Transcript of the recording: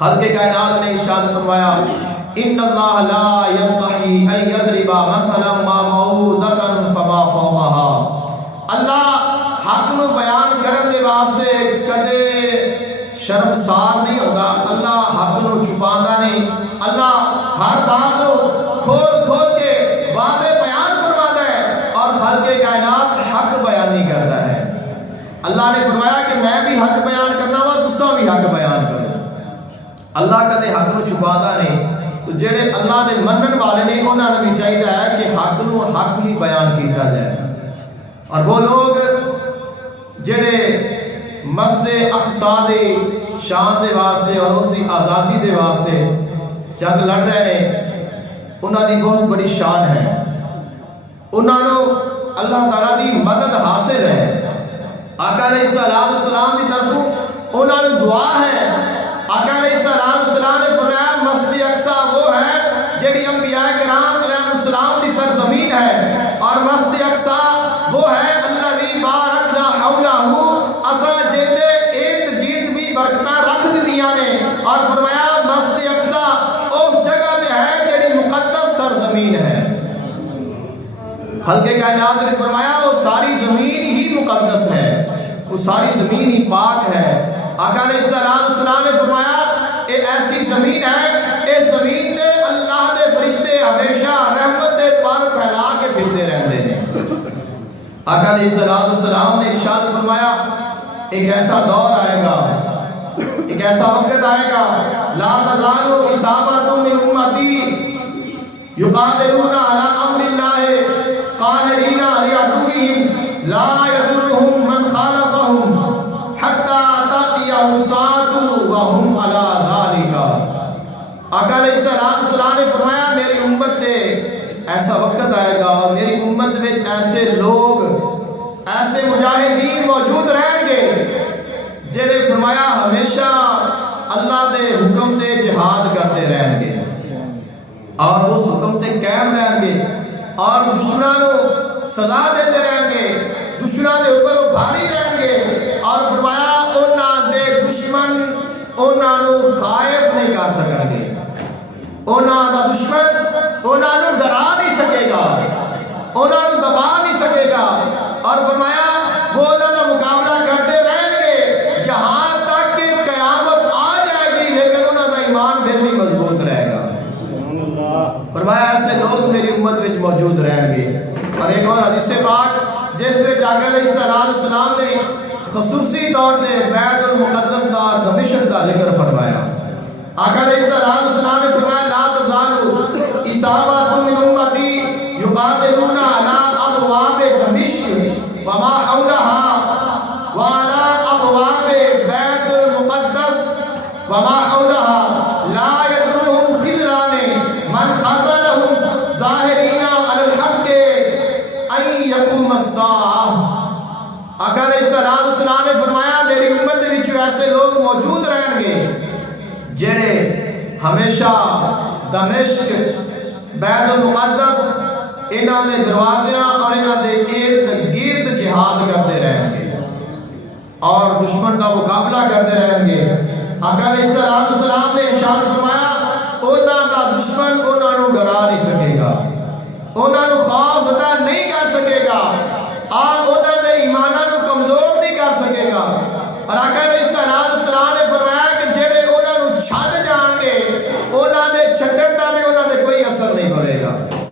خالق کائنات نے ارشاد فرمایا ان اللہ لا یستحی ان یضرب مثلا ما بعوضۃ فما فوقها، اللہ حق نو بیان کرن دے واسطے کدے شرمسار نہیں ہوتا، اللہ حق نو چھپاندا نہیں، اللہ ہر بات کو کھول کھول کے واضح بیان فرماتا ہے اور خالق کائنات حق بیان نہیں کرتا ہے۔ اللہ نے فرمایا کہ میں بھی حق بیان کرنا وا، تساں بھی حق بیان کرو۔ اللہ کدے حق نو چھپاندا نہیں، تو جڑے اللہ دے منن والے نے انہاں نوں بھی چاہیے ہے کہ حق نو حق ہی بیان کیتا جائے۔ اور وہ لوگ جڑے مسجد اقصی دے شان دے واسطے اور اس کی آزادی دے واسطے جنگ لڑ رہے ہیں، انہاں دی بہت بڑی شان ہے، انہاں نوں اللہ تعالیٰ دی مدد حاصل ہے۔ آقا علیہ السلام کی طرفوں انہاں نوں دعا ہے۔ آقا علیہ السلام نے فرمایا مسجد اقصی وہ ہے جڑی انبیاء کرام علیہ السلام کی سرزمین ہے، اور مسجد اقصی وہ ہے الذی بارکنا حولہ، اساں جیندے ارد گرد بھی برکتاں رکھ دتیاں نے، اور فرمایا مسجد اقصی اس جگہ پہ ہے جڑی مقدس سرزمین ہے۔ خالق کائنات نے فرمایا وہ ساری زمین ہی مقدس ہے، وہ ساری زمین ہی پاک ہے۔ آقا علیہ السلام نے فرمایا یہ ایسی زمین ہے، اس زمین تے اللہ دے فرشتے ہمیشہ رحمت دے پر پھیلا کے پھرتے رہتے ہیں۔ آقا علیہ السلام نے ارشاد فرمایا ایک ایسا دور آئے گا، ایک ایسا وقت آئے گا لا تزال اصابۃ من امتی یقاتلون علی امر اللہ قاہرین لعدوہم لا یضرهم من خالفهم حتی تأتیہم الساعۃ وہم علی ذالک۔ آقا علیہ السلام نے فرمایا میری امت تے ایسا وقت آئے گا اور میری امت میں ایسے لوگ، ایسے مجاہدین موجود رہیں گے جنہیں فرمایا ہمیشہ اللہ دے حکم تے جہاد کرتے رہیں گے اور اس حکم تے قائم رہیں گے اور دشمنوں کو سزا دیتے رہیں گے، دشمنوں کے اوپر وہ بھاری رہیں گے، اور فرمایا انہاں دے دشمن انہاں نو خائف نہیں کر سکیں گے، انہاں دا دشمن انہاں نو ڈرا نہیں سکے گا، انہاں نو دبا نہیں سکے گا، اور فرمایا وہ انہاں دا مقابلہ کرتے رہیں گے جہاں تک کہ قیامت آ جائے گی، لیکن انہاں دا ایمان پھر بھی مضبوط رہے گا۔ فرمایا ایسے لوگ میری امت میں موجود رہیں گے۔ اور ایک اور حدیث پاک جس میں آقا علیہ السلام نے خصوصی طور پہ بیت المقدس دا دمشق دا ذکر فرمایا۔ آقا علیہ السلام نے فرمایا لا تزال اصابۃ من امتی یقاتلون علی ابواب دمشق وما حولها وعلی ابواب بیت المقدس وما حولها لا یضرهم خذلان من خذلهم ظاہرین علی الحق ان یقوم الساعۃ۔ آقا علیہ السلام نے فرمایا میری امت وچ ایسے لوگ موجود رہیں گے جڑے ہمیشہ دمشق بیت المقدس انہاں دے دروازیاں اور انہاں دے ارد گرد جہاد کرتے رہیں گے اور دشمن کا مقابلہ کرتے رہیں گے۔ آقا علیہ السلام نے ارشاد فرمایا انہاں دا دشمن انہاں نو ڈرا نہیں سکے گا، انہاں نو خوف زدہ نہیں کر سکے گا، اور انہاں دے ایماناں نو کمزور نہیں کر سکے گا۔ اور آقا علیہ السلام